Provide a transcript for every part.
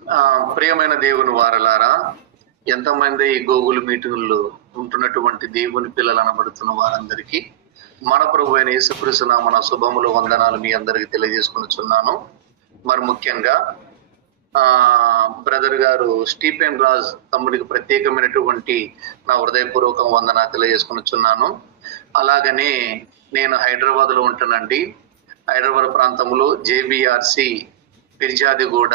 ప్రియమైన దేవుని వారలారా, ఎంతమంది ఈ గూగుల్ మీటింగుల్లో ఉంటున్నటువంటి దేవుని పిల్లలు అనబడుతున్న వారందరికీ మన ప్రభు అయిన యేసుక్రీస్తు నామమున శుభములు వందనాలు మీ అందరికి తెలియజేసుకొనుచున్నాను. మరి ముఖ్యంగా బ్రదర్ గారు స్టీఫెన్ రాజ్ తమ్ముడికి ప్రత్యేకమైనటువంటి నా హృదయపూర్వక వందన తెలియజేసుకొనుచున్నాను. అలాగనే నేను హైదరాబాద్ లో ఉంటానండి. హైదరాబాద్ ప్రాంతంలో JBRC Pirzadiguda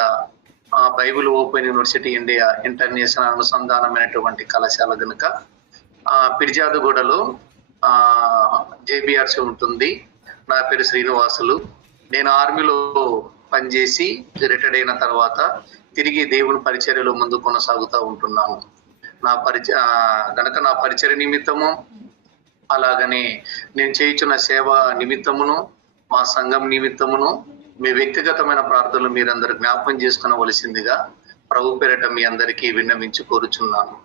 bible open university India international అనుసంధానమైనటువంటి కళాశాల కనుక పిర్జాదిగూడలో జేబిఆర్సి ఉంటుంది. నా పేరు శ్రీనివాసులు. నేను ఆర్మీలో పనిచేసి రిటైర్డ్ అయిన తర్వాత తిరిగి దేవుని పరిచర్యలో ముందు కొనసాగుతూ ఉంటున్నాను. నా పరిచర్య నిమిత్తము, అలాగనే నేను చేయుచున్న సేవ నిమిత్తమును, మా సంఘం నిమిత్తమును మీ వ్యక్తిగతమైన ప్రార్థనలు మీరందరూ జ్ఞాపకం చేసుకునవలసిందిగా ప్రభు పేరట మీ అందరికీ విన్నవించి కోరుచున్నాను.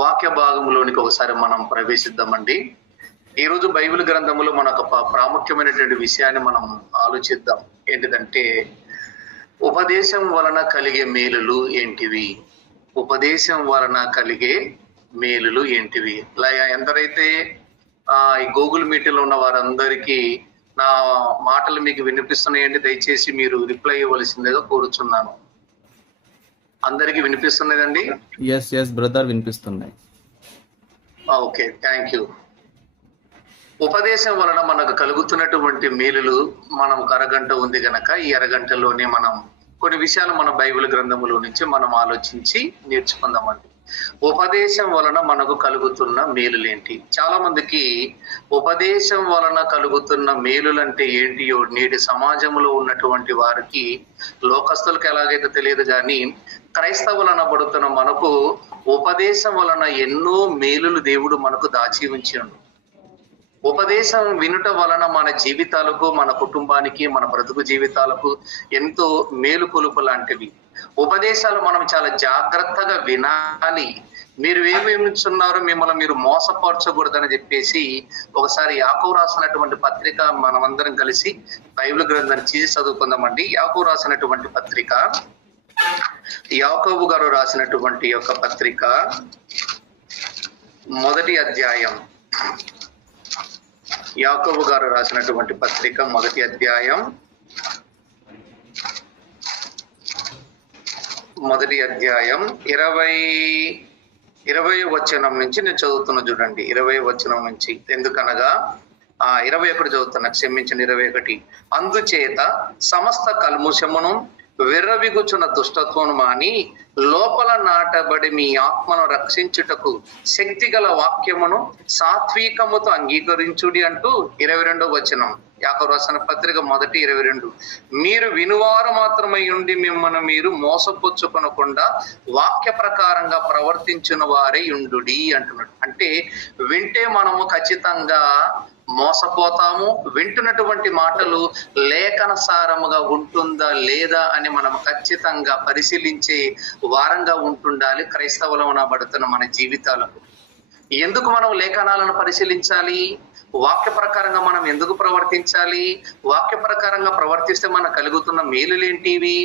వాక్య భాగంలోనికి ఒకసారి మనం ప్రవేశిద్దామండి. ఈరోజు బైబిల్ గ్రంథములో మనకు ప్రాముఖ్యమైనటువంటి విషయాన్ని మనం ఆలోచిద్దాం. ఏంటిదంటే, ఉపదేశం వలన కలిగే మేలులు ఏంటివి? ఉపదేశం వలన కలిగే మేలులు ఏంటివి? ఎందరైతే ఈ గూగుల్ మీటింగ్ లో ఉన్న వారందరికీ నా మాటలు మీకు వినిపిస్తున్నాయండి. దయచేసి మీరు రిప్లై ఇవ్వవలసిందిగా కోరుచున్నాను. అందరికి వినిపిస్తున్నదండి? ఎస్ బ్రదర్, వినిపిస్తున్నాయి. Okay, thank you. ఉపదేశం వలన మనకు కలుగుతున్నటువంటి మేలులు మనం అరగంట ఉంది గనక ఈ అరగంటలోనే మనం కొన్ని విషయాలు మన బైబిల్ గ్రంథములో నుంచి మనం ఆలోచించి నేర్చుకుందామండి. ఉపదేశం వలన మనకు కలుగుతున్న మేలులేంటి? చాలా మందికి ఉపదేశం వలన కలుగుతున్న మేలులంటే ఏంటియో నేటి సమాజంలో ఉన్నటువంటి వారికి, లోకస్తులకు ఎలాగైతే తెలియదు కానీ క్రైస్తవులు అనబడుతున్న మనకు ఉపదేశం వలన ఎన్నో మేలులు దేవుడు మనకు దాచి ఉంచాడు. ఉపదేశం వినుట వలన మన జీవితాలకు, మన కుటుంబానికి, మన బ్రతుకు జీవితాలకు ఎంతో మేలు కొలుపు లాంటివి. ఉపదేశాలు మనం చాలా జాగ్రత్తగా వినాలి. మీరు ఏమేమిస్తున్నారో మిమ్మల్ని మీరు మోసపరచకూడదని చెప్పేసి ఒకసారి యాకోబు రాసినటువంటి పత్రిక మనమందరం కలిసి బైబిల్ గ్రంథాన్ని తీసి చదువుకుందామండి. యాకోబు రాసినటువంటి పత్రిక, యాకోబు గారు రాసినటువంటి యొక్క పత్రిక మొదటి అధ్యాయం, యాకోబు గారు రాసినటువంటి పత్రిక మొదటి అధ్యాయం 20 వచనం నుంచి నేను చదువుతున్నా. చూడండి, 20 వచనం నుంచి. ఎందుకనగా 21 చదువుతున్నా, క్షమించండి, 21. అందుచేత సమస్త కల్ముషమును, విర్రవిగుచున్న దుష్టత్వమును మాని లోపల నాటబడి మీ ఆత్మను రక్షించుటకు శక్తిగల వాక్యమును సాత్వికముతో అంగీకరించుడి అంటూ 22వ వచనం, యాకోబు రాసిన పత్రిక మొదటి 22. మీరు వినువారు మాత్రమై ఉండి మిమ్మల్ని మీరు మోసపుచ్చుకొనకుండా వాక్య ప్రకారంగా ప్రవర్తించిన వారే ఉండుడి అంటున్నాడు. అంటే వింటే మనము ఖచ్చితంగా మోసపోతాము. వింటున్నటువంటి మాటలు లేఖనసారముగా ఉంటుందా లేదా అని మనం ఖచ్చితంగా పరిశీలించే వారంగా ఉంటుండాలి క్రైస్తవులం అనబడుతున్న మన జీవితాలకు. ఎందుకు మనం లేఖనాలను పరిశీలించాలి? వాక్య ప్రకారంగా మనం ఎందుకు ప్రవర్తించాలి? వాక్య ప్రకారంగా ప్రవర్తిస్తే మనకు కలుగుతున్న మేలులేంటివి?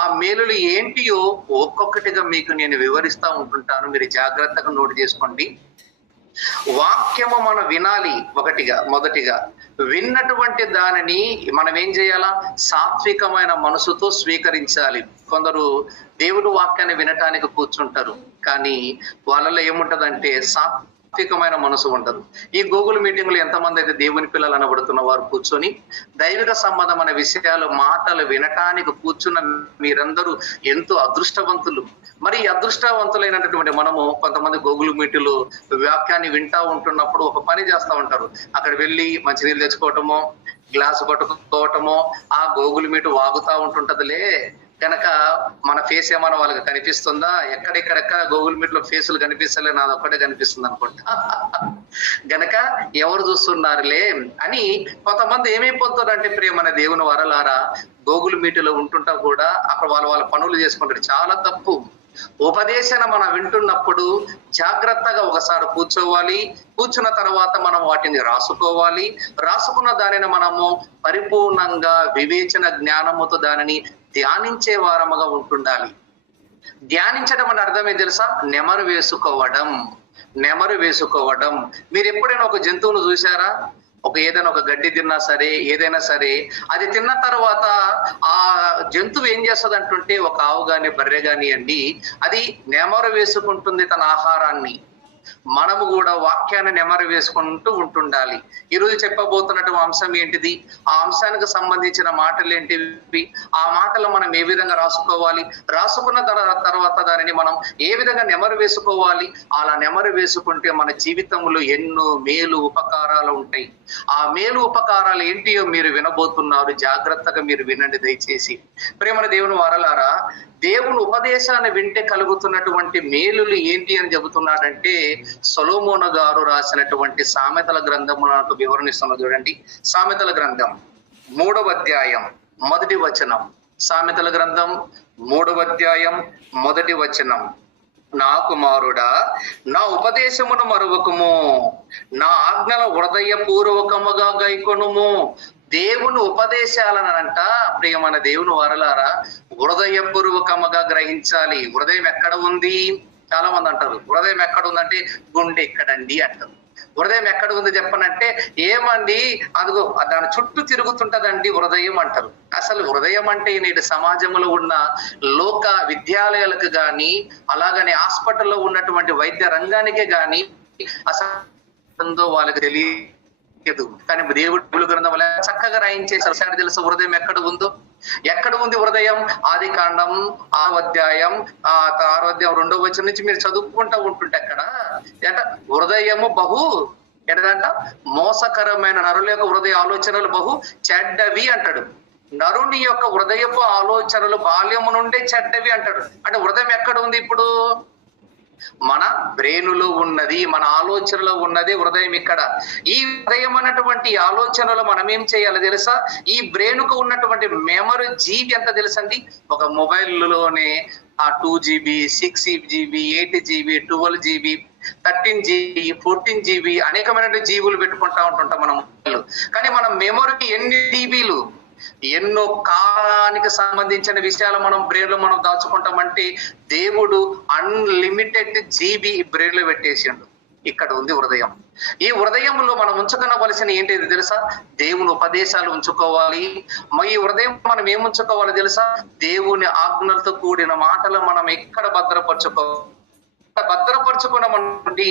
ఆ మేలులు ఏంటియో ఒక్కొక్కటిగా మీకు నేను వివరిస్తూ ఉంటుంటాను. మీరు జాగ్రత్తగా నోట్ చేసుకోండి. వాక్యము మనం వినాలి. మొదటిగా విన్నటువంటి దానిని మనం ఏం చేయాలా? సాత్వికమైన మనసుతో స్వీకరించాలి. కొందరు దేవుడు వాక్యాన్ని వినటానికి కూర్చుంటారు, కానీ వాళ్ళలో ఏముంటదంటే సాత్వికమైన మనసు ఉండదు. ఈ గూగుల్ మీటింగ్ లో ఎంతమంది అయితే దేవుని పిల్లలు అనబడుతున్న వారు కూర్చొని దైవిక సంబంధమైన విషయాలు, మాటలు వినటానికి కూర్చున్న మీరందరూ ఎంతో అదృష్టవంతులు. మరి అదృష్టవంతులైనటువంటి మనము కొంతమంది గూగుల్ మీటింగ్లు వాక్యాన్ని వింటా ఉంటున్నప్పుడు ఒక పని చేస్తూ ఉంటారు. అక్కడ వెళ్ళి మంచినీళ్ళు తెచ్చుకోవటమో, గ్లాసు పట్టుకోవటమో, ఆ గూగుల్ మీట్ వాగుతా ఉంటుంటదిలే కనుక మన ఫేస్ ఏమైనా వాళ్ళకి కనిపిస్తుందా? ఎక్కడెక్కడెక్కడ గూగుల్ మీట్ లో ఫేసులు కనిపిస్తలే, నాది ఒక్కటే కనిపిస్తుంది అనుకుంటా. గనక ఎవరు చూస్తున్నారులే అని కొంతమంది ఏమైపోతారంటే, ప్రియమైన దేవుని వరలారా, గూగుల్ మీట్ లో ఉంటుంటా కూడా అక్కడ వాళ్ళ పనులు చేసుకుంటారు. చాలా తప్పు. ఉపదేశన మనం వింటున్నప్పుడు జాగ్రత్తగా ఒకసారి కూర్చోవాలి. కూర్చున్న తర్వాత మనం వాటిని రాసుకోవాలి. రాసుకున్న దానిని మనము పరిపూర్ణంగా వివేచన జ్ఞానముతో దానిని ధ్యానించే వారముగా ఉంటుండాలి. ధ్యానించడం అంటే అర్థం ఏం తెలుసా? నెమరు వేసుకోవడం. నెమరు వేసుకోవడం. మీరు ఎప్పుడైనా ఒక జంతువును చూసారా? ఏదైనా ఒక గడ్డి తిన్నా సరే, ఏదైనా సరే, అది తిన్న తర్వాత ఆ జంతువు ఏం చేస్తుంది అంటుంటే, ఒక ఆవు గాని బర్రె కానియండి, అది నెమరు వేసుకుంటుంది తన ఆహారాన్ని. మనము కూడా వాక్యాన్ని నెమరు వేసుకుంటూ ఉంటుండాలి. ఈరోజు చెప్పబోతున్నటువంటి అంశం ఏంటిది? ఆ అంశానికి సంబంధించిన మాటలు ఏంటివి? ఆ మాటలు మనం ఏ విధంగా రాసుకోవాలి? రాసుకున్న తర్వాత దానిని మనం ఏ విధంగా నెమరు వేసుకోవాలి? అలా నెమరు వేసుకుంటే మన జీవితంలో ఎన్నో మేలు ఉపకారాలు ఉంటాయి. ఆ మేలు ఉపకారాలు ఏంటియో మీరు వినబోతున్నారు. జాగ్రత్తగా మీరు వినండి దయచేసి. ప్రేమల దేవుని వారలారా, దేవుని ఉపదేశాన్ని వింటే కలుగుతున్నటువంటి మేలులు ఏంటి అని చెబుతున్నాడంటే, సొలొమోను గారు రాసినటువంటి సామెతల గ్రంథము నాకు వివరణిస్తున్న చూడండి. సామెతల గ్రంథం 3వ అధ్యాయం 1వ వచనం. సామెతల గ్రంథం 3వ అధ్యాయం 1వ వచనం. నా కుమారుడా, నా ఉపదేశమును మరువకుము, నా ఆజ్ఞల హృదయపూర్వకముగా గైకొనుము. దేవుని ఉపదేశాలనంట ప్రియమైన దేవుని వారలారా, హృదయపూర్వకముగా గ్రహించాలి. హృదయం ఎక్కడ ఉంది? చాలా మంది అంటారు హృదయం ఎక్కడ ఉందంటే, గుండె ఎక్కడండి అంటారు. హృదయం ఎక్కడ ఉంది చెప్పనంటే, ఏమండి అదిగో దాని చుట్టూ తిరుగుతుంటదండి హృదయం అంటారు. అసలు హృదయం అంటే నేటి సమాజంలో ఉన్న లోక విద్యాలయాలకు గాని, అలాగని హాస్పిటల్లో ఉన్నటువంటి వైద్య రంగానికే గాని అసలు వాళ్ళకి తెలియదు. కానీ దేవుడు గ్రంథం చక్కగా రాయించేసారు. తెలుసు హృదయం ఎక్కడ ఉందో. ఎక్కడ ఉంది హృదయం? ఆది కాండం 6వ అధ్యాయం 2వ వచనం నుంచి మీరు చదువుకుంటూ ఉంటుంటే అక్కడ హృదయము బహు ఏంటంట, మోసకరమైన నరుల యొక్క హృదయ ఆలోచనలు బహు చెడ్డవి అంటాడు. నరుని యొక్క హృదయపు ఆలోచనలు బాల్యము నుండే చెడ్డవి అంటాడు. అంటే హృదయం ఎక్కడ ఉంది ఇప్పుడు? మన బ్రెయినులో ఉన్నది, మన ఆలోచనలో ఉన్నది హృదయం. ఇక్కడ ఈ హృదయం అన్నటువంటి ఆలోచనలు మనం ఏం చేయాలి తెలుసా? ఈ బ్రెయిన్కు ఉన్నటువంటి మెమరీ జీబీ ఎంత తెలుసండి? ఒక మొబైల్లోనే 2GB, 6GB, 8GB, 12GB, 13GB, 14GB అనేకమైన జీబీలు పెట్టుకుంటా ఉంటుంటాం మనం. కానీ మన మెమరీకి ఎన్ని జీబీలు, ఎన్నో కాలానికి సంబంధించిన విషయాలు మనం బ్రెయిన్ లో మనం దాచుకుంటామంటే, దేవుడు అన్లిమిటెడ్ జీబీ బ్రెయిన్ లో పెట్టేసిండు. ఇక్కడ ఉంది హృదయం. ఈ హృదయంలో మనం ఉంచుకోవలసిన ఏంటిది తెలుసా? దేవుని ఉపదేశాలు ఉంచుకోవాలి. ఈ హృదయం మనం ఏం ఉంచుకోవాలి తెలుసా? దేవుని ఆజ్ఞలతో కూడిన మాటలు మనం ఎక్కడ భద్రపరచుకున్నామండి.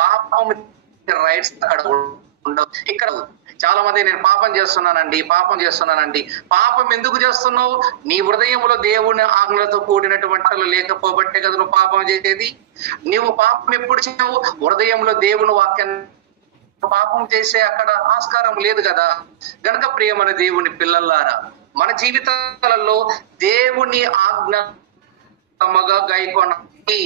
పాపం రైట్స్ అక్కడ ఉండవు. ఇక్కడ చాలా మంది నేను పాపం చేస్తున్నానండి. పాపం ఎందుకు చేస్తున్నావు? నీ హృదయంలో దేవుని ఆజ్ఞలతో కూడినటువంటి లేకపోబట్టే కదా నువ్వు పాపం చేసేది. నువ్వు పాపం ఎప్పుడు చేయవు? హృదయంలో దేవుని వాక్యాన్ని పాపం చేసే అక్కడ ఆస్కారం లేదు కదా. గనుక ప్రియమైన దేవుని పిల్లలారా, మన జీవితాలలో దేవుని ఆజ్ఞగా గైకొనాలి.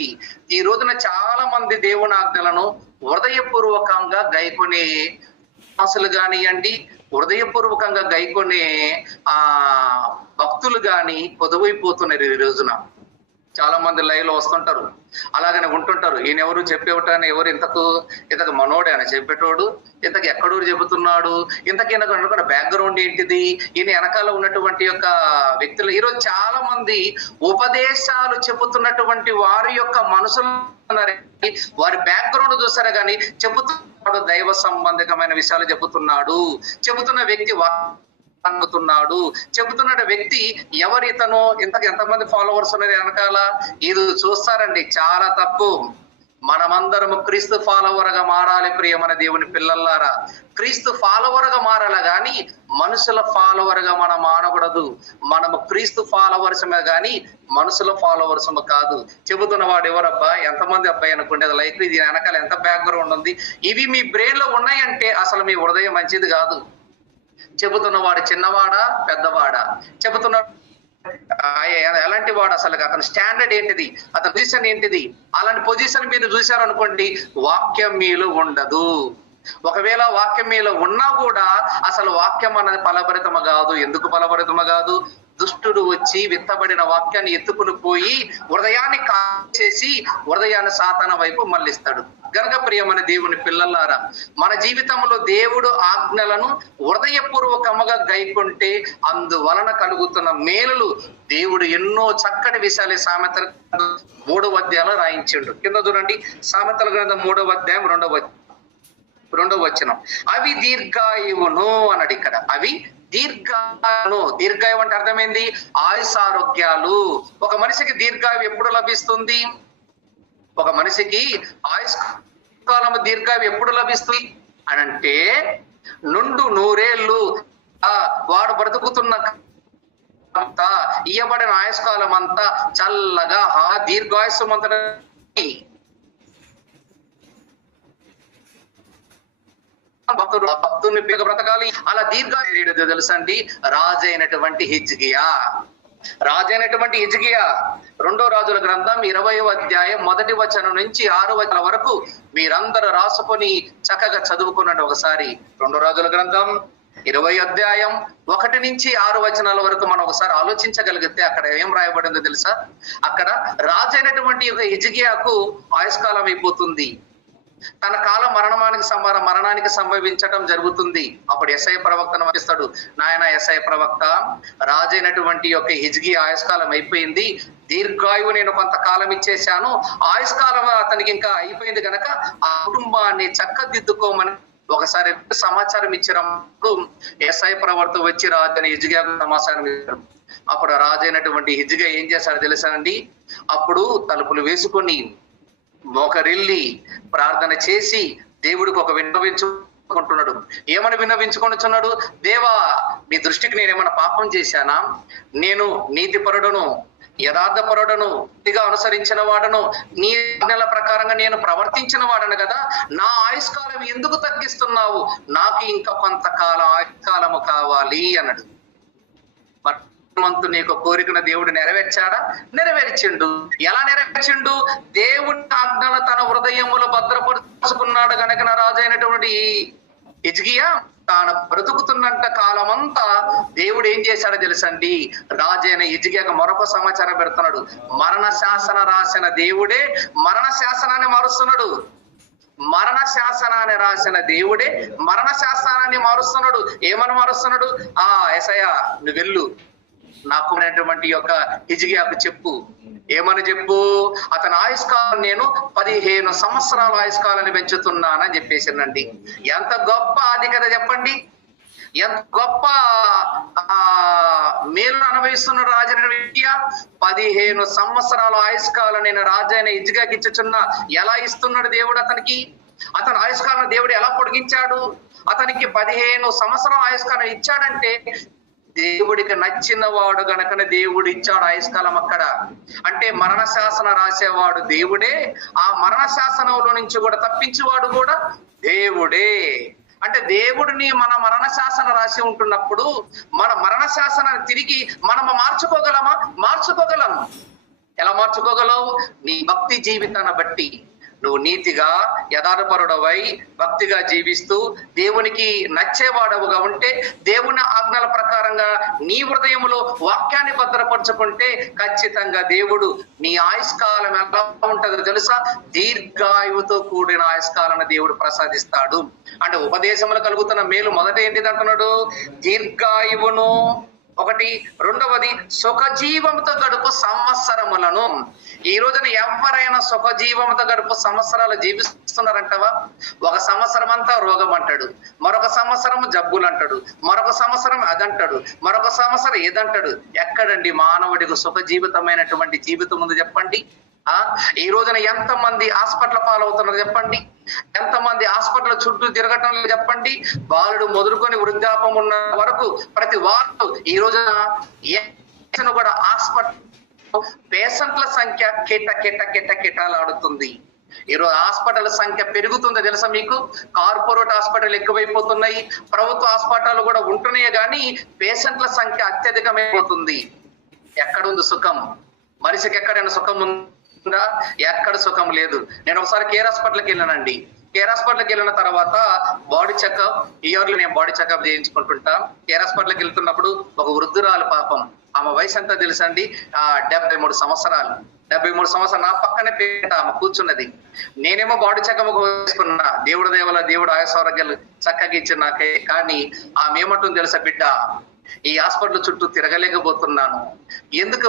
ఈ రోజున చాలా మంది దేవుని ఆజ్ఞలను హృదయపూర్వకంగా గైకొనే ఆశలు కానివ్వండి, హృదయపూర్వకంగా గైకొనే భక్తులు గాని పొదవైపోతున్నారు. ఈ రోజున చాలా మంది లైవ్ లో వస్తుంటారు, అలాగనే ఉంటుంటారు. ఈయన ఎవరు చెప్పేవటాన్ని, ఎవరు ఇంతకు మనోడే అని చెప్పేటోడు, ఇంతకు ఎక్కడో చెబుతున్నాడు, ఇంతకీ కూడా బ్యాక్గ్రౌండ్ ఏంటిది, ఈయన వెనకాల ఉన్నటువంటి యొక్క వ్యక్తులు. ఈరోజు చాలా మంది ఉపదేశాలు చెబుతున్నటువంటి వారి యొక్క మనసులు, వారి బ్యాక్గ్రౌండ్ చూసారా కానీ చెబుతున్నాడు దైవ సంబంధికమైన విషయాలు చెబుతున్నాడు. చెబుతున్న వ్యక్తి అందుతున్నాడు. చెబుతున్న వ్యక్తి ఎవరితను, ఎంతమంది ఫాలోవర్స్ ఉన్నారు వెనకాల, ఇది చూస్తారండి. చాలా తప్పు. మనమందరము క్రీస్తు ఫాలోవర్ గా మారాలి. ప్రియమైన దేవుని పిల్లలారా, క్రీస్తు ఫాలోవర్ గా మారాలి గాని మనుషుల ఫాలోవర్ గా మనం మానకూడదు. మనము క్రీస్తు ఫాలోవర్స్ గాని మనుషుల ఫాలోవర్స్ కాదు. చెబుతున్న వాడు ఎవరబ్బా, ఎంతమంది అబ్బాయి అనుకుంటే అది లైక్ ఇది వెనకాల ఎంత బ్యాక్గ్రౌండ్ ఉంది. ఇవి మీ బ్రెయిన్ లో ఉన్నాయంటే అసలు మీ హృదయం మంచిది కాదు. చెబుతున్న వాడు చిన్నవాడా పెద్దవాడా, చెబుతున్న ఎలాంటి వాడు, అసలు అతని స్టాండర్డ్ ఏంటిది, అతని పొజిషన్ ఏంటిది, అలాంటి పొజిషన్ మీరు చూశారనుకోండి వాక్యం మీలో ఉండదు. ఒకవేళ వాక్యం మీలో ఉన్నా కూడా అసలు వాక్యం అన్నది ఫలభరితము కాదు. ఎందుకు ఫలభరితము కాదు? దుష్టుడు వచ్చి విత్తబడిన వాక్యాన్ని ఎత్తుకుని పోయి హృదయాన్ని కాల్చేసి హృదయాన్ని సాతాన వైపు మళ్ళిస్తాడు. గనక ప్రియమైన దేవుని పిల్లలారా, మన జీవితంలో దేవుడు ఆజ్ఞలను హృదయపూర్వకముగా గైకొంటే అందువలన కలుగుతున్న మేలులు దేవుడు ఎన్నో చక్కటి విషయాలు సామెతల 3వ అధ్యాయంలో రాయించిండు. కింద చూడండి, సామెతల గ్రంథం 3వ అధ్యాయం 2వ వచనం. అవి దీర్ఘాయువును అన్నాడు ఇక్కడ. అవి దీర్ఘాయువును. దీర్ఘాయువు అంటే అర్థమైంది ఆయుసారోగ్యాలు. ఒక మనిషికి దీర్ఘాయువు ఎప్పుడు లభిస్తుంది? ఒక మనిషికి ఆయుష్కాలం దీర్ఘాయువు ఎప్పుడు లభిస్తుంది అని అంటే, నుండు 100 ఏళ్ళు వాడు బ్రతుకుతున్న ఇయ్యబడిన ఆయుష్కాలం అంతా చల్లగా దీర్ఘాయుస్సు అంతా భక్తుని బ్రతకాలి. అలా దీర్ఘాయుడు తెలుసా అండి, రాజైనటువంటి హిజ్కియా 2వ రాజుల గ్రంథం 20వ అధ్యాయం 1వ వచనం నుంచి 6వ వచనం వరకు మీరందరూ రాసుకొని చక్కగా చదువుకున్నాడు. ఒకసారి 2వ రాజుల గ్రంథం 20వ అధ్యాయం 1 నుంచి 6 వచనాల వరకు మనం ఒకసారి ఆలోచించగలిగితే అక్కడ ఏం రాయబడిందో తెలుసా? అక్కడ రాజైనటువంటి హిజ్కియాకు ఆయుష్కాలం అయిపోతుంది. తన కాలం మరణానికి సంభవించటం జరుగుతుంది. అప్పుడు యెషయా ప్రవక్తను పంపిస్తాడు. నాయన యెషయా ప్రవక్త, రాజైనటువంటి హిజ్కియా ఆయుష్కాలం అయిపోయింది, దీర్ఘాయువు నేను కొంతకాలం ఇచ్చేశాను, ఆయుష్కాలం అతనికి ఇంకా అయిపోయింది కనుక ఆ కుటుంబాన్ని చక్కదిద్దుకోమని ఒకసారి సమాచారం ఇచ్చినప్పుడు యెషయా ప్రవక్త వచ్చి రాజైన హిజ్కియాకు సమాచారం ఇచ్చారు. అప్పుడు రాజైనటువంటి హిజ్కియా ఏం చేశాడో తెలుసా అండి? అప్పుడు తలుపులు వేసుకొని మోకరిల్లి ప్రార్థన చేసి దేవుడికి ఒక విన్నవించుకుంటున్నాడు. ఏమని విన్నవించుకుంటున్నాడు? దేవా, నీ దృష్టికి నేనేమన్నా పాపం చేశానా? నేను నీతిపరుడను, యథార్థపరుడను, నీతిగా అనుసరించిన వాడను, నీ ఆజ్ఞల ప్రకారంగా నేను ప్రవర్తించిన వాడను కదా, నా ఆయుష్కాలం ఎందుకు తగ్గిస్తున్నావు? నాకు ఇంకా కొంతకాలం ఆయుష్కాలము కావాలి అన్నాడు. మంతు నీకు కోరికను దేవుడు నెరవేర్చాడా? నెరవేర్చిండు. ఎలా నెరవేర్చిండు? దేవుడి ఆజ్ఞలు తన హృదయములో భద్రపరుచుకున్నాడు గనక రాజైనటువంటి హిజ్కియా తాను బ్రతుకుతున్నంత కాలమంతా దేవుడు ఏం చేశాడో తెలుసండి, రాజైన హిజ్కియాకు మరొక సమాచారం పెడుతున్నాడు. మరణ శాసన రాసిన దేవుడే మరణ శాసనాన్ని మారుస్తున్నాడు. మరణ శాసనాన్ని రాసిన దేవుడే మరణ శాసనాన్ని మారుస్తున్నాడు. ఏమని మారుస్తున్నాడు? యెషయా, నువ్వు వెళ్ళు, నాకు హిజ్కియాకు చెప్పు. ఏమని చెప్పు? అతని ఆయుష్కాలం నేను 15 సంవత్సరాల ఆయుష్కాలాన్ని పెంచుతున్నానని చెప్పేసిందండి. ఎంత గొప్ప ఆధిక్యత చెప్పండి! ఎంత గొప్ప మేలు అనుభవిస్తున్న రాజైన హిజ్కియా 15 సంవత్సరాల ఆయుష్కాలం నేను రాజైన హిజ్కియాకి ఇచ్చుచున్నా. ఎలా ఇస్తున్నాడు దేవుడు అతనికి? అతని ఆయుష్కాలం దేవుడు ఎలా పొడిగించాడు? అతనికి 15 సంవత్సరాల ఆయుష్కాలం ఇచ్చాడంటే దేవుడికి నచ్చిన వాడు గనకనే దేవుడు ఇచ్చాడు ఆయుష్కాలం. అక్కడ అంటే మరణ శాసన రాసేవాడు దేవుడే, ఆ మరణ శాసనంలో నుంచి కూడా తప్పించేవాడు కూడా దేవుడే. అంటే దేవుడిని మన మరణ శాసన రాసి ఉంటున్నప్పుడు మన మరణ శాసనాన్ని తిరిగి మనము మార్చుకోగలమా? మార్చుకోగలం. ఎలా మార్చుకోగలవు? నీ భక్తి జీవితాన్ని బట్టి నువ్వు నీతిగా యథార్థపరుడవై భక్తిగా జీవిస్తూ దేవునికి నచ్చేవాడవుగా ఉంటే, దేవుని ఆజ్ఞల ప్రకారంగా నీ హృదయంలో వాక్యాన్ని భద్రపరచుకుంటే ఖచ్చితంగా దేవుడు నీ ఆయుష్కాలం ఎలా ఉంటుందో తెలుసా? దీర్ఘాయువుతో కూడిన ఆయుష్కాలను దేవుడు ప్రసాదిస్తాడు. అంటే ఉపదేశములు కలుగుతున్న మేలు మొదట ఏంటిది అంటున్నాడు? దీర్ఘాయువును. ఒకటి. రెండవది సుఖజీవంతో గడుపు సంవత్సరములను. ఈ రోజున ఎవరైనా సుఖజీవంతో గడుపు సంవత్సరాలు జీవిస్తున్నారంటవా? ఒక సంవత్సరం అంతా రోగం అంటాడు, మరొక సంవత్సరం జబ్బులు అంటాడు, మరొక సంవత్సరం అదంటాడు, మరొక సంవత్సరం ఏదంటాడు. ఎక్కడండి మానవుడికి సుఖ జీవితమైనటువంటి జీవితం ఉంది చెప్పండి? ఈ రోజున ఎంతమంది హాస్పిటల్ పాలవుతున్నారు చెప్పండి? ఎంతమంది హాస్పిటల్ చుట్టూ తిరగటం లేదు చెప్పండి? బాలుడు మొదలుకొని వృద్ధాపం ఉన్న వరకు ప్రతి వారు ఈ రోజున కూడా హాస్పిటల్ పేషెంట్ల సంఖ్య కిటలాడుతుంది. ఈరోజు హాస్పిటల్ సంఖ్య పెరుగుతుందో తెలుసా మీకు? కార్పొరేట్ హాస్పిటల్ ఎక్కువైపోతున్నాయి, ప్రభుత్వ హాస్పిటల్ కూడా ఉంటున్నాయి, కానీ పేషెంట్ల సంఖ్య అత్యధికమైపోతుంది. ఎక్కడుంది సుఖం? మనిషికి ఎక్కడైనా సుఖం ఉందా? ఎక్కడ సుఖం లేదు. నేను ఒకసారి కేర్ హాస్పిటల్కి వెళ్ళానండి. కేర్ హాస్పిటల్కి వెళ్ళిన తర్వాత బాడీ చెకప్, ఇయర్లీ నేను బాడీ చెకప్ చేయించుకుంటుంటా. కేర్ హాస్పిటల్కి వెళ్తున్నప్పుడు ఒక వృద్ధురాలు పాపం, ఆమె వయసు ఎంత తెలుసండి, 73 సంవత్సరాలు. 73 సంవత్సరాలు నా పక్కనే పేట ఆమె కూర్చున్నది. నేనేమో బాడీ చెకప్ వేసుకున్నా, దేవుడు దేవల దేవుడు ఆయుసారోగ్యాలు చక్కగా ఇచ్చిన నాకే. కానీ ఆమె ఏమంటుంది తెలుసా, బిడ్డ ఈ హాస్పిటల్ చుట్టూ తిరగలేకపోతున్నాను. ఎందుకు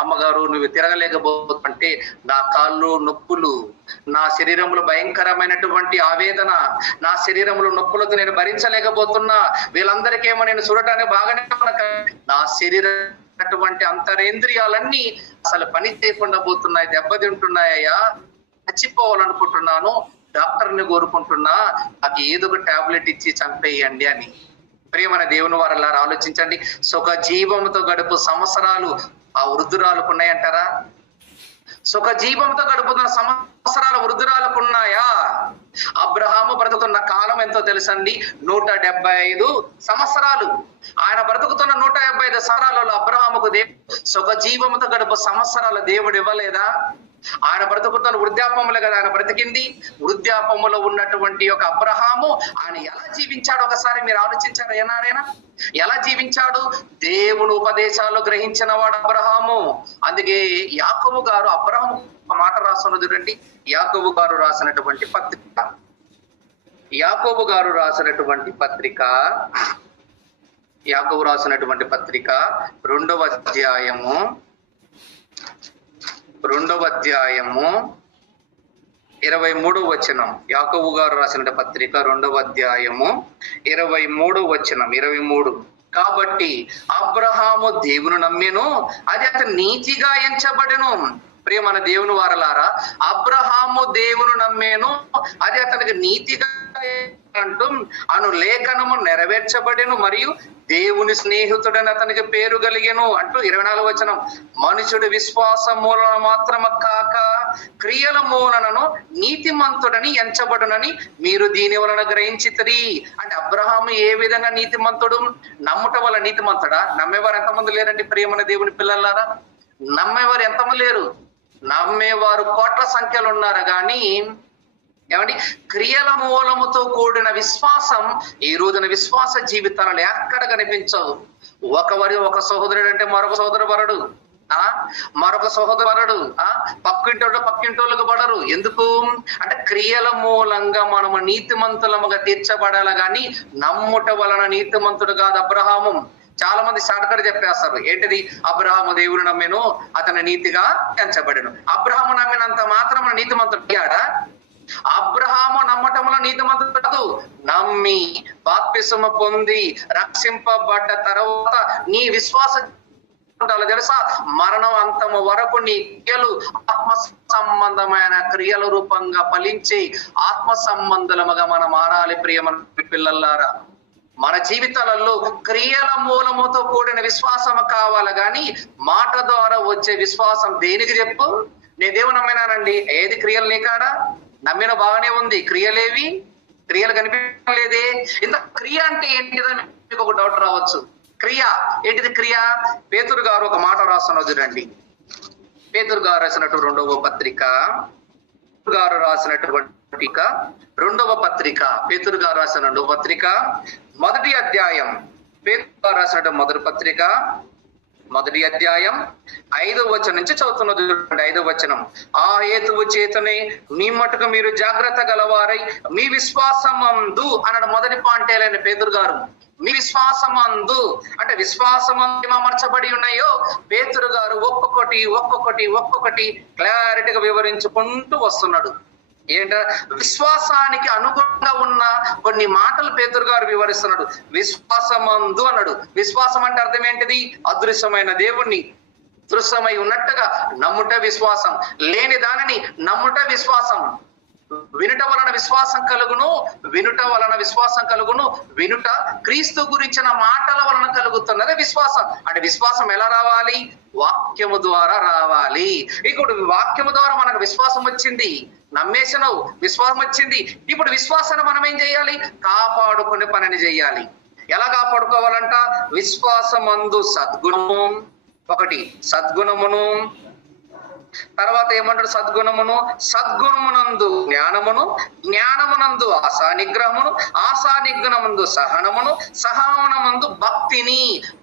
అమ్మగారు నువ్వు తిరగలేకపోతుంటే, నా కాళ్ళు నొప్పులు, నా శరీరంలో భయంకరమైనటువంటి ఆవేదన, నా శరీరంలో నొప్పులతో నేను భరించలేకపోతున్నా. వీళ్ళందరికేమో నేను చూడటానికి బాగానే ఉన్నా, నా శరీరం అటువంటి అంతరేంద్రియాలన్నీ అసలు పని చేయకుండా పోతున్నాయి, దెబ్బతింటున్నాయ్యా, చచ్చిపోవాలనుకుంటున్నాను, డాక్టర్ని కోరుకుంటున్నా, నాకు ఏదో ఒక టాబ్లెట్ ఇచ్చి చంపేయండి అని. ప్రియమైన దేవుని వారలారా ఆలోచించండి. సుఖ జీవంతో గడుపు సంవత్సరాలు ఆ వృద్ధురాలకు ఉన్నాయంటారా? సుఖ జీవంతో గడుపుతున్న సంవత్సరాల వృద్ధురాలకు ఉన్నాయా? అబ్రహాము బ్రతుకుతున్న కాలం ఎంతో తెలుసండి, 175 సంవత్సరాలు. ఆయన బ్రతుకుతున్న 175 సంవత్సరాలలో అబ్రహాముకు దేవుడు సుఖ జీవంతో గడుపు సంవత్సరాల దేవుడు ఇవ్వలేదా? ఆయన బ్రతుకుతున్న వృద్ధాపములే కదా ఆయన బ్రతికింది. వృద్ధాపములో ఉన్నటువంటి ఒక అబ్రహాము ఆయన ఎలా జీవించాడు ఒకసారి మీరు ఆలోచించారు ఏనాడైనా? ఎలా జీవించాడు? దేవుని ఉపదేశాలు గ్రహించిన వాడు అబ్రహాము. అందుకే యాకోబు గారు అబ్రహాము ఒక మాట రాస్తున్నది చూడండి. యాకోబు గారు రాసినటువంటి పత్రిక, యాకోబు రాసినటువంటి పత్రిక 2వ అధ్యాయము 23వ వచనం. యాకోబు గారు రాసిన పత్రిక 2వ అధ్యాయము 23వ వచనం. 23 కాబట్టి అబ్రహాము దేవుని నమ్మెను, అది అతను నీతిగా ఎంచబడెను. ప్రియమైన దేవుని వారలారా, అబ్రహాము దేవుని నమ్మేను, అది అతనికి నీతిగా అంటూ అను లేఖనము నెరవేర్చబడెను, మరియు దేవుని స్నేహితుడని అతనికి పేరు కలిగెను అంటూ 24వ వచనం. మనుషుడు విశ్వాస మూలన మాత్రము కాక క్రియల మూలనను నీతిమంతుడని ఎంచబడునని మీరు దీని వలన గ్రహించితిరి. అంటే అబ్రహాము ఏ విధంగా నీతిమంతుడు? నమ్ముట వల్ల నీతిమంతుడా? నమ్మేవారు ఎంతమంది లేరండి ప్రియమైన దేవుని పిల్లలారా? నమ్మేవారు ఎంతమంది లేరు? నమ్మేవారు కోట్ల సంఖ్యలో ఉన్నారు. కానీ ఏమండి, క్రియల మూలముతో కూడిన విశ్వాసం ఈ రోజున విశ్వాస జీవితాలలో ఎక్కడ కనిపించవు. ఒక సహోదరుడు అంటే మరొక సహోదరుడు మరొక సహోదరుడు పక్కింటోళ్ళకు పడరు. ఎందుకు అంటే క్రియల మూలంగా మనము నీతిమంతులముగా తీర్చబడాలి, కానీ నమ్ముట వలన నీతిమంతుడు కాదు అబ్రహాము. చాలా మంది షార్ట్కట్ చెప్పేస్తారు. ఏంటిది? అబ్రహాము దేవుని నమ్మెను, అతను నీతిగా ఎంచబడెను. అబ్రహాము నమ్మినంత మాత్రం నీతిమంతుడు అయ్యాడా? అబ్రహాము నమ్మటంలో నీతిమంతుడు కాదు. నమ్మి బాప్తిస్మము పొంది రక్షింపబడ్డ తర్వాత నీ విశ్వాస తెలుసా, మరణం అంతము వరకు నీ క్రియలు ఆత్మ సంబంధమైన క్రియల రూపంగా ఫలించి ఆత్మ సంబంధముగా మనం మారాలి. ప్రియమైన పిల్లలారా, మన జీవితాలలో క్రియల మూలముతో కూడిన విశ్వాసము కావాలి, కానీ మాట ద్వారా వచ్చే విశ్వాసం దేనికి చెప్పు? నేను దేవుని నమ్మినానండి, ఏది క్రియలు నీకాడా? నమ్మిన బాగానే ఉంది, క్రియలేవి? క్రియలు కనిపించడం లేదే. ఇంత క్రియ అంటే ఏంటిదని మీకు ఒక డౌట్ రావచ్చు. క్రియ ఏంటిది? క్రియ పేతురు గారు ఒక మాట రాస్తున్నారు చూడండి. పేతురు గారు రాసినటువంటి 2వ పత్రిక, పేతురు గారు రాసిన 2వ పత్రిక 1వ అధ్యాయం, పేతురు గారు రాసినటువంటి మొదటి అధ్యాయం 5వ వచనం నుంచి చదువుతున్నది చూడండి. 5వ వచనం. ఆ హేతువు చేతనే మీ మటుకు మీరు జాగ్రత్త గలవారై మీ విశ్వాసమందు అన్నాడు. మొదటి పాయింట్ ఏలైన పేతురు గారు, మీ విశ్వాసమందు అంటే విశ్వాసమందు అమర్చబడి ఉన్నాయో పేతురు గారు ఒక్కొక్కటి క్లారిటీగా వివరించుకుంటూ వస్తున్నాడు. ఏంట విశ్వాసానికి అనుగుణంగా ఉన్న కొన్ని మాటలు పేతురు గారు వివరిస్తున్నాడు. విశ్వాసమందు అన్నాడు. విశ్వాసం అంటే అర్థం ఏంటిది? అదృశ్యమైన దేవుణ్ణి దృశ్యమై ఉన్నట్టుగా నమ్ముట విశ్వాసం, లేని దానిని నమ్ముట విశ్వాసం. వినుట వలన విశ్వాసం కలుగును, వినుట క్రీస్తు గురించిన మాటల వలన కలుగుతున్నది విశ్వాసం. అంటే విశ్వాసం ఎలా రావాలి? వాక్యము ద్వారా రావాలి. ఇప్పుడు వాక్యము ద్వారా మనకు విశ్వాసం వచ్చింది, నమ్మేసినవు, విశ్వాసం వచ్చింది. ఇప్పుడు విశ్వాసాన్ని మనం ఏం చేయాలి? కాపాడుకునే పనిని చేయాలి. ఎలా కాపాడుకోవాలంట? విశ్వాసమందు సద్గుణము, ఒకటి సద్గుణమును, తర్వాత ఏమంటాడు? సద్గుణమును, సద్గుణమునందు జ్ఞానమును, జ్ఞానమునందు ఆశా నిగ్రహమును, ఆశా నిగ్రహమునందు సహనమును, సహనమునందు భక్తిని.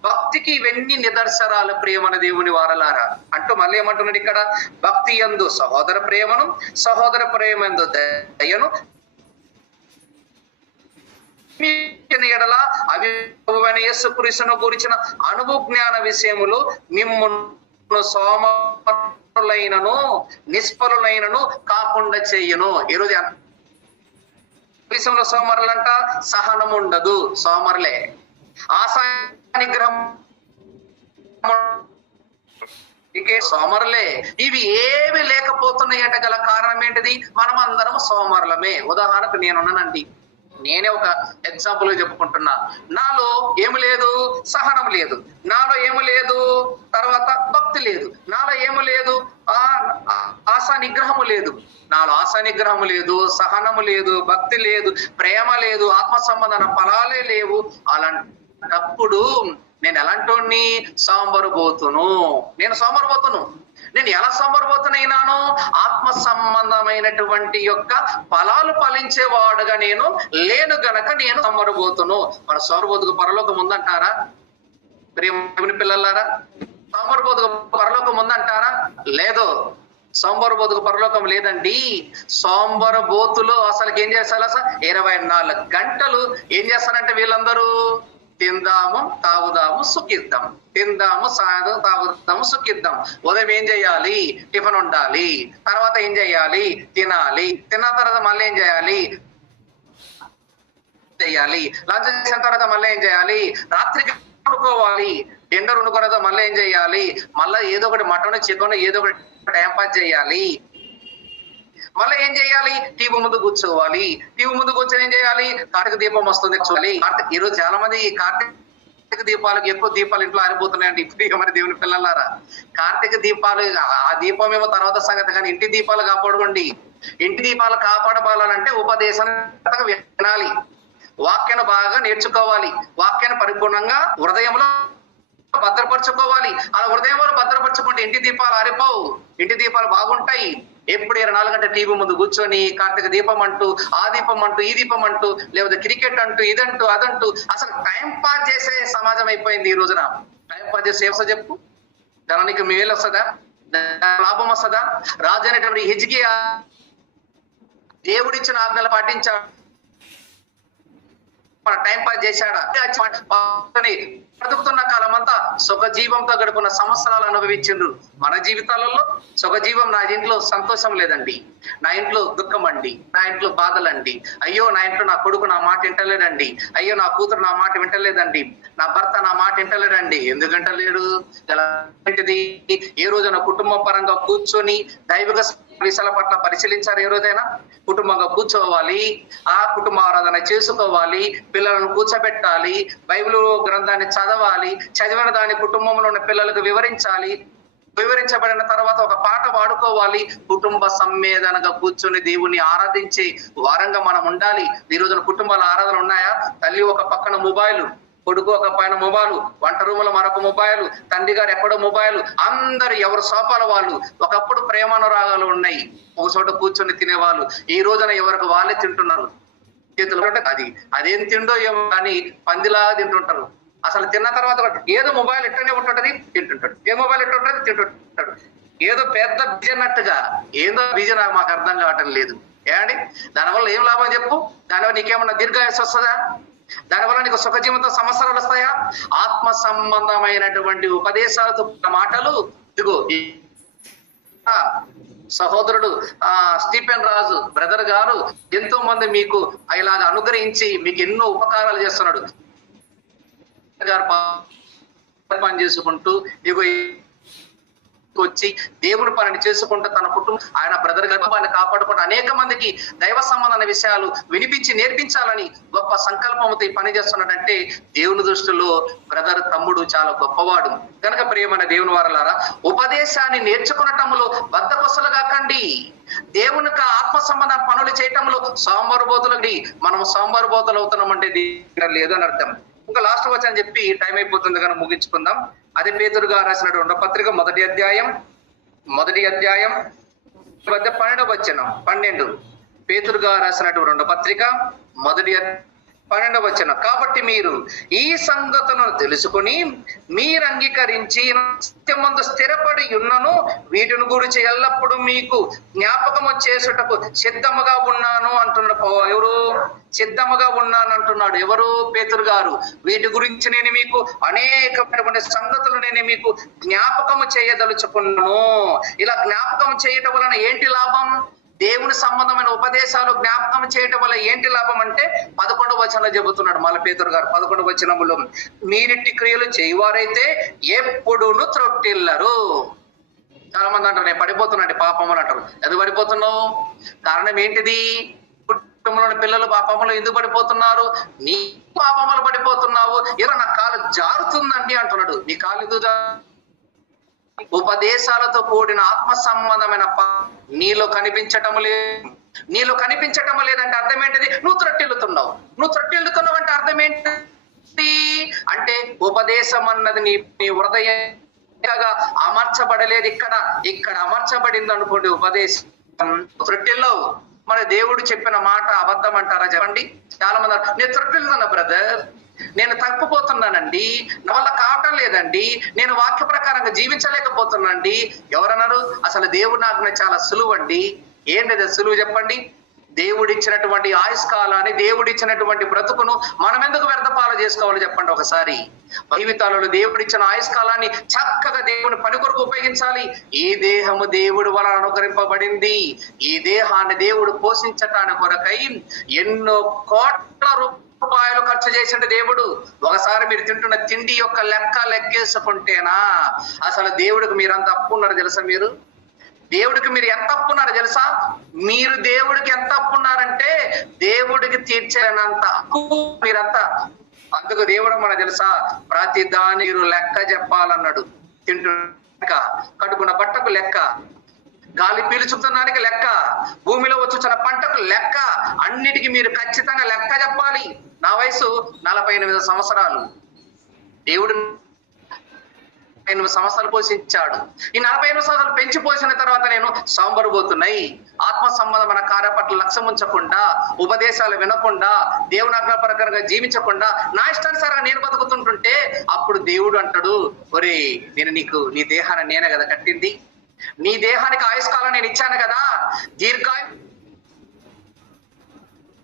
భక్తికి ఇవన్నీ నిదర్శనాలు ప్రియమన దేవుని వారలారా అంటూ మళ్ళీ ఏమంటున్నాడు ఇక్కడ? భక్తి యందు సహోదర ప్రేమను, సహోదర ప్రేమందు దయను, ఎడల అవివైన యేసుక్రీస్తును గురించిన అనుభజ్ఞాన విషయములు మిమ్మును సోమరులైనను నిష్ఫలులైనను కాకుండా చెయ్యను. ఈరోజు విషయంలో సోమరులంట సహనం ఉండదు, సోమరులే. ఆశా నిగ్రహం సోమరులే. ఇవి ఏవి లేకపోతున్నాయట గల కారణం ఏంటిది? మనం అందరం సోమరులమే. ఉదాహరణకు నేనున్నానండి, నేనే ఒక ఎగ్జాంపుల్ చెప్పుకుంటున్నా. నాలో ఏమి లేదు? సహనం లేదు. నాలో ఏమి లేదు? తర్వాత భక్తి లేదు. నాలో ఏమి లేదు? ఆశా నిగ్రహము లేదు. నాలో ఆశా నిగ్రహము లేదు, సహనము లేదు, భక్తి లేదు, ప్రేమ లేదు, ఆత్మ సంబంధన ఫలాలే లేవు. అలాంటప్పుడు నేను ఎలాంటి సోమరుబోతును. నేను సోమరుబోతును. నేను ఎలా సోమరుబోతునైనాను? ఆత్మ సంబంధమైనటువంటి యొక్క ఫలాలు ఫలించేవాడుగా నేను లేను గనక నేను సోమరుబోతును. మన సోమరుబోతుకు పరలోకం ఉందంటారా? ప్రియమైన పిల్లలారా, సోమరుబోతుకు పరలోకం ఉందంటారా? లేదు. సోమరుబోతుకు పరలోకం లేదండి. సోమరుబోతులు అసలుకి ఏం చేస్తారు? అసలు 24 గంటలు ఏం చేస్తారంటే వీళ్ళందరూ తిందాము, తాగుదాము, సుఖిద్దాం. తిందాము, తాగుదాము, సుఖిద్దాం. ఉదయం ఏం చేయాలి? టిఫిన్ ఉండాలి. తర్వాత ఏం చేయాలి? తినాలి. తిన్న తర్వాత మళ్ళీ ఏం చేయాలి? లంచ్ చేసిన తర్వాత మళ్ళీ ఏం చేయాలి? రాత్రికి వండుకోవాలి. డిన్నర్ వండుకున్న తర్వాత మళ్ళీ ఏం చేయాలి? మళ్ళీ ఏదో ఒకటి మటన్, చికెన్ ఏదో ఒకటి టైం పాస్ చేయాలి. మళ్ళీ ఏం చేయాలి? టీవీ ముందు కూర్చోవాలి. టీవీ ముందు కూర్చొని ఏం చేయాలి? కార్తీక దీపం వస్తుంది చూడాలి. ఈరోజు చాలా మంది కార్తీక దీపాలకు ఎక్కువ దీపాలు ఇంట్లో ఆరిపోతున్నాయండి. ఇప్పుడు మరి దేవుని పిల్లలారా, కార్తీక దీపాలు ఆ దీపం ఏమో తర్వాత సంగతి, కానీ ఇంటి దీపాలు కాపాడుకోండి. ఇంటి దీపాలు కాపాడబాలంటే ఉపదేశాన్ని వినాలి, వాక్యాన్ని బాగా నేర్చుకోవాలి, వాక్యాన్ని పరిపూర్ణంగా హృదయంలో భద్రపరచుకోవాలి. అలా హృదయంలో భద్రపరచుకుంటే ఇంటి దీపాలు ఆరిపోవు, ఇంటి దీపాలు బాగుంటాయి. ఎప్పుడు 24 గంటల టీవీ ముందు కూర్చొని కార్తీక దీపం అంటూ, ఆ దీపం అంటూ, ఈ దీపం అంటూ, లేకపోతే క్రికెట్ అంటూ, ఇదంటూ అదంటూ అసలు టైం పాస్ చేసే సమాజం అయిపోయింది ఈ రోజున. టైం పాస్ చేసే ఏమొస్తా చెప్పు? దానికి మేలు వస్తుందా? లాభం వస్తుందా? రాజు అనేటువంటి హిజ్కియా దేవుడిచ్చిన ఆజ్ఞలు పాటించాడు, మన టైం పాస్ చేశాడా? బ్రతుకుతున్న కాలం అంతా సుఖజీవంతో గడుపున్న సంవత్సరాలు అనుభవించిండ్రు. మన జీవితాలలో సుఖజీవం, నా ఇంట్లో సంతోషం లేదండి, నా ఇంట్లో దుఃఖం అండి, నా ఇంట్లో బాధలండి. అయ్యో నా ఇంట్లో నా కొడుకు నా మాట వింటలేడండి, అయ్యో నా కూతురు నా మాట వింటలేదండి, నా భర్త నా మాట వింటలేడండి. ఎందుకంటలేడు? ఏంటిది? ఏ రోజున కుటుంబ పరంగా కూర్చొని దైవిక విషయాల పట్ల పరిశీలించారు? ఏ రోజైనా కుటుంబంగా కూర్చోవాలి, ఆ కుటుంబ ఆరాధన చేసుకోవాలి, పిల్లలను కూర్చోబెట్టాలి, బైబిల్ గ్రంథాన్ని చదవాలి, చదివిన దాన్ని కుటుంబంలో ఉన్న పిల్లలకు వివరించాలి, వివరించబడిన తర్వాత ఒక పాట పాడుకోవాలి, కుటుంబ సమ్మేళనగా కూర్చొని దేవుణ్ణి ఆరాధించే వారంగా మనం ఉండాలి. ఈ రోజున కుటుంబాల ఆరాధన ఉన్నాయా? తల్లి ఒక పక్కన మొబైల్, కొడుకు ఒక పైన మొబైల్, వంట రూములో మరొక మొబైల్, తండ్రి గారు ఎక్కడో మొబైల్, అందరు ఎవరు సోపాల వాళ్ళు. ఒకప్పుడు ప్రేమానురాగాలు ఉన్నాయి, ఒక చోట కూర్చొని తినేవాళ్ళు. ఈ రోజున ఎవరికి వాళ్ళే తింటున్నారు. చేతులు అదేం తిండో ఏమో కానీ పందిలాగా తింటుంటారు. అసలు తిన్న తర్వాత ఏదో మొబైల్ ఎట్టనే ఉంటుంటది, తింటుంటాడు. ఏ మొబైల్ ఎట్ట ఉంటుంది, తింటుంటాడు. ఏదో పెద్ద బిజీ అన్నట్టుగా. ఏదో బిజీ నాకు మాకు అర్థం కావటం లేదు. ఏమండి? దానివల్ల ఏం లాభం చెప్పు? దానివల్ల నీకేమన్నా దీర్ఘాయుస్సు వస్తుందా? దానివల్ల నీకు సుఖజీవంతో సంవత్సరాలు వస్తాయా? ఆత్మ సంబంధమైనటువంటి ఉపదేశాలతో మాటలు ఇదిగో సహోదరుడు స్టీఫెన్ రాజు బ్రదర్ గారు ఎంతో మంది మీకు ఇలాగ అనుగ్రహించి మీకు ఎన్నో ఉపకారాలు చేస్తున్నాడు. గారు పని చేసుకుంటూ ఇదిగో వచ్చి దేవుని పనిని చేసుకుంటూ తన కుటుంబం, ఆయన బ్రదర్ గర్భాన్ని కాపాడుకుంటూ అనేక మందికి దైవ సంబంధమైన విషయాలు వినిపించి నేర్పించాలని గొప్ప సంకల్పంతో పని చేస్తున్నాడంటే దేవుని దృష్టిలో బ్రదర్ తమ్ముడు చాలా గొప్పవాడు. కనుక ప్రియమైన దేవుని వారలారా, ఉపదేశాన్ని నేర్చుకునటంలో బద్ధకొసలు కాకండి. దేవునికి ఆత్మ సంబంధ పనులు చేయటంలో సోమరుబోతులకి మనం సోమరుబోతులు అవుతున్నామంటే లేదు అని అర్థం. ఇంకా లాస్ట్ వచ్చి చెప్పి టైం అయిపోతుంది కనుక ముగించుకుందాం. అదే పేతురు గారు రాసినటువంటి 2వ పత్రిక 1వ అధ్యాయం మొదటి అధ్యాయం 12 పేతురు గారు రాసినటువంటి 2వ పత్రిక మొదటి 12వ వచనం. కాబట్టి మీరు ఈ సంగతులను తెలుసుకుని మీరు అంగీకరించి సత్యమందు స్థిరపడి ఉన్నను వీటిని గురించి ఎల్లప్పుడూ మీకు జ్ఞాపకము చేసుటకు సిద్ధముగా ఉన్నాను అంటున్నాడు. ఎవరు సిద్ధముగా ఉన్నాను అంటున్నాడు? ఎవరు? పేతురు గారు. వీటి గురించి నేను మీకు అనేకమైనటువంటి సంగతులు నేను మీకు జ్ఞాపకము చేయదలుచుకున్నాను. ఇలా జ్ఞాపకం చేయటం వలన ఏంటి లాభం? దేవుని సంబంధమైన ఉపదేశాలు జ్ఞాపకం చేయటం వల్ల ఏంటి లాభం అంటే 11వ వచనంలో చెబుతున్నాడు మళ్ళీ పేతురు గారు. 11వ వచనములో మీరిట్టి క్రియలు చేయవారైతే ఎప్పుడూను త్రొట్టిల్లరు. చాలా మంది అంటారు నేను పడిపోతున్నాండి పాపములు అంటారు. ఎందుకు పడిపోతున్నావు? కారణం ఏంటిది? కుటుంబంలోని పిల్లలు పాపములు ఎందుకు పడిపోతున్నారు? నీ పాపములు పడిపోతున్నావు. ఏదో నా కాలు జారుతుందండి అంటున్నాడు. నీ కాలు ఎందుకు ఉపదేశాలతో కూడిన ఆత్మ సంబంధమైన నీలో కనిపించటం లేదు. నీలో కనిపించటం లేదంటే అర్థం ఏంటిది? నువ్వు త్రొట్టిల్లుతున్నావు. నువ్వు త్రొట్టిల్లుతున్నావు అంటే అర్థం ఏంటి అంటే ఉపదేశం అన్నది నీ హృదయంగా అమర్చబడలేదు. ఇక్కడ అమర్చబడింది అనుకోండి ఉపదేశం. త్రొట్టిల్లవు. మరి దేవుడు చెప్పిన మాట అబద్ధం అంటారా చెప్పండి? చాలా మంది నేను త్రొట్టిల్లుతున్నా బ్రదర్, నేను తప్పిపోతున్నానండి, నా వల్ల కావటం లేదండి, నేను వాక్య ప్రకారంగా జీవించలేకపోతున్నాండి. ఎవరన్నారు? అసలు దేవుడి ఆజ్ఞ చాలా సులువు అండి. ఏంటి సులువు చెప్పండి? దేవుడిచ్చినటువంటి ఆయుష్కాలాన్ని, దేవుడిచ్చినటువంటి బ్రతుకును మనం ఎందుకు వ్యర్థపాలు చేసుకోవాలో చెప్పండి ఒకసారి. జీవితాలలో దేవుడిచ్చిన ఆయుష్కాలాన్ని చక్కగా దేవుని పని కొరకు ఉపయోగించాలి. ఈ దేహము దేవుడి వలన అనుగ్రహింపబడింది. ఈ దేహాన్ని దేవుడు పోషించటానికి కొరకై ఎన్నో కోట్ల రూపాయలు ఖర్చు చేసిన దేవుడు. ఒకసారి మీరు తింటున్న తిండి యొక్క లెక్కేసుకుంటేనా అసలు దేవుడికి మీరు అంత అప్పు ఉన్నారు తెలుసా? దేవుడికి మీరు ఎంత అప్పు ఉన్నారు తెలుసా? మీరు దేవుడికి ఎంత అప్పు ఉన్నారంటే దేవుడికి తీర్చేనంత అప్పు మీరంతా. అందుకు దేవుడు మన తెలుసా ప్రతి దాని మీరు లెక్క చెప్పాలన్నాడు. తింటున్న కట్టుకున్న బట్టకు లెక్క, గాలి పీల్చుతున్నానికి లెక్క, భూమిలో వచ్చుచున్న పంటకు లెక్క, అన్నిటికీ మీరు ఖచ్చితంగా లెక్క చెప్పాలి. నా వయసు 48 సంవత్సరాలు. దేవుడు 48 సంవత్సరాలు పోషించాడు. ఈ 48 సంవత్సరాలు పెంచి పోసిన తర్వాత నేను సోంబరిపోతున్నాయి. ఆత్మ సంబంధమైన కార్య పట్ల లక్ష్యం ఉంచకుండా, ఉపదేశాలు వినకుండా, దేవుని ఆజ్ఞ ప్రకారంగా జీవించకుండా నా ఇష్టానుసారంగా నేను బతుకుతుంటుంటే అప్పుడు దేవుడు అంటాడు, ఒరే నేను నీ దేహాన్ని నేనే కదా కట్టింది, నీ దేహానికి ఆయుష్కాలం నేను ఇచ్చాను కదా. దీర్ఘాయు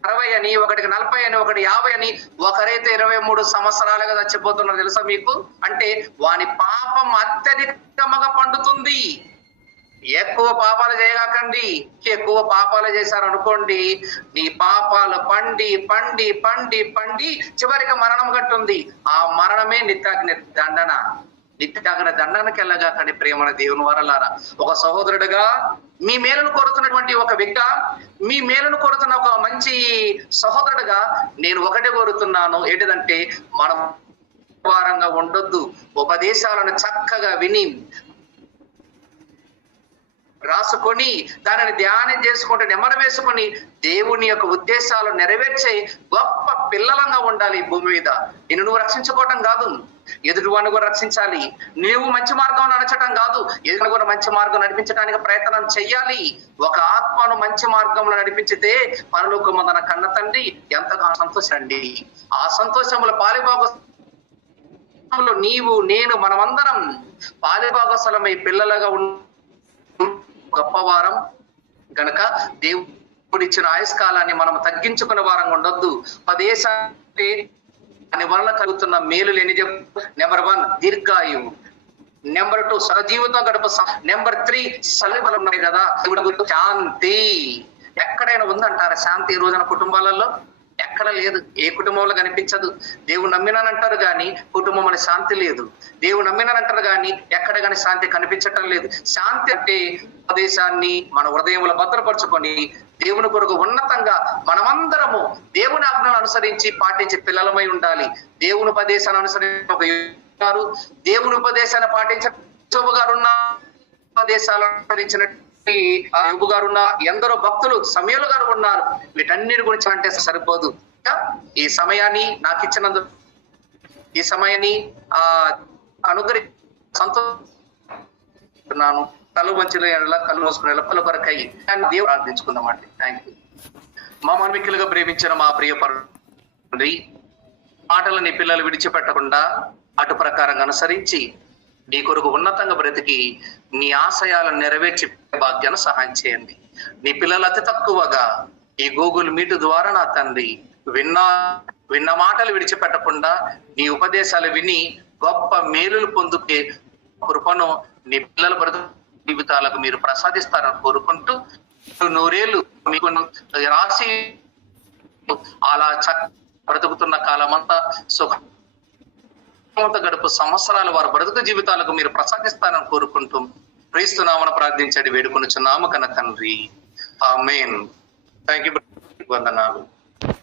60 అని, ఒకటికి 40 అని, ఒకటి 50 అని, ఒకరైతే 23 సంవత్సరాలుగా చచ్చిపోతున్నారు తెలుసా మీకు? అంటే వాని పాపం అత్యధికంగా పండుతుంది. ఎక్కువ పాపాలు చేయకండి. ఎక్కువ పాపాలు చేశారు అనుకోండి, నీ పాపాలు పండి పండి పండి పండి చివరికి మరణం కట్టుంది. ఆ మరణమే నిత్యాగ్ని దండన. నిత్యాగ్ని దండనకి వెళ్ళగాకండి ప్రేమన దేవుని వరలారా. ఒక సహోదరుడుగా మీ మేలును కోరుతున్నటువంటి ఒక వ్యక్తి, మీ మేలును కోరుతున్న ఒక మంచి సహోదరుడుగా నేను ఒకటే కోరుతున్నాను. ఏంటిదంటే మనం వారంగా ఉండొద్దు. ఉపదేశాలను చక్కగా విని రాసుకొని దానిని ధ్యానం చేసుకుంటూ నెమరు వేసుకొని దేవుని యొక్క ఉద్దేశాలు నెరవేర్చే గొప్ప పిల్లలంగా ఉండాలి ఈ భూమి మీద. నిన్ను నువ్వు రక్షించుకోవటం కాదు, ఎదుటివాడిని కూడా రక్షించాలి. నువ్వు మంచి మార్గం నడచడం కాదు, ఎదుటి కూడా మంచి మార్గం నడిపించడానికి ప్రయత్నం చెయ్యాలి. ఒక ఆత్మను మంచి మార్గంలో నడిపించితే పరలోకమందున కన్న తండ్రి ఎంతగా సంతోషండి. ఆ సంతోషముల పాలిభాగంలో నీవు నేను మనమందరం పాలిభాగస్థలమై పిల్లలుగా గొప్పవారం గనక దేవుడిచ్చిన ఆయుష్కాలాన్ని మనం తగ్గించుకునే వారంగా ఉండొద్దు. 10 దాని వలన కలుగుతున్న మేలు లేని చెప్పు. నెంబర్ 1 దీర్ఘాయువు, నెంబర్ 2 సజీవితం గడప, నెంబర్ 3 సలిబలం ఉన్నాయి కదా. శాంతి. ఎక్కడైనా ఉందంటారా శాంతి ఈ రోజున కుటుంబాలలో? ఎక్కడ లేదు. ఏ కుటుంబంలో కనిపించదు. దేవుడు నమ్మినానంటారు కానీ కుటుంబం అనే శాంతి లేదు. దేవుడు నమ్మినానంటారు కానీ ఎక్కడ కానీ శాంతి కనిపించటం లేదు. శాంతి అంటే ఉపదేశాన్ని మన హృదయంలో భద్రపరచుకొని దేవుని కొరకు ఉన్నతంగా మనమందరము దేవుని ఆజ్ఞలను అనుసరించి పాటించే పిల్లలమై ఉండాలి. దేవుని ఉపదేశాన్ని అనుసరించారు, దేవుని ఉపదేశాన్ని పాటించే గారు ఉన్న ఉపదేశాలను అనుసరించిన యోబు గారు ఉన్న ఎందరో భక్తులు సమయలు గారు ఉన్నారు. వీటన్నిటి గురించి అంటే సరిపోదు. ఈ సమయాన్ని నాకు ఇచ్చినందుకు, ఈ సమయాన్ని అనుగ్రహి సంతోషిస్తున్నాను. తల వంచిన ఎడల కళ్ళు మూసుకునే పలు కొరకై దేవుడు ప్రార్థించుకుందామండి. Thank you. మా మనమిక్కులుగా ప్రేమించిన మా ప్రియ తండ్రి, మాటలు నీ పిల్లలు విడిచిపెట్టకుండా అటు ప్రకారంగా అనుసరించి నీ కొరకు ఉన్నతంగా బ్రతికి నీ ఆశయాలను నెరవేర్చి భాగ్యాన్ని సహాయం చేయండి. నీ పిల్లలు అతి తక్కువగా ఈ గూగుల్ మీట్ ద్వారా నా తండ్రి విన్న మాటలు విడిచిపెట్టకుండా నీ ఉపదేశాలు విని గొప్ప మేలులు పొందుకే కృపను నీ పిల్లల బ్రతుకు జీవితాలకు మీరు ప్రసాదిస్తారని కోరుకుంటూ నూరేళ్ళు మీకు రాసి అలా బ్రతుకుతున్న కాలమంతా సుఖంతో గడుపు సంవత్సరాలు వారి బ్రతుకు జీవితాలకు మీరు ప్రసాదిస్తారని కోరుకుంటూ క్రీస్తునామమున ప్రార్థించండి వేడుకొనుచున్నాము కన్న తండ్రి. ఆమేన్. Thank you. వందనాలు.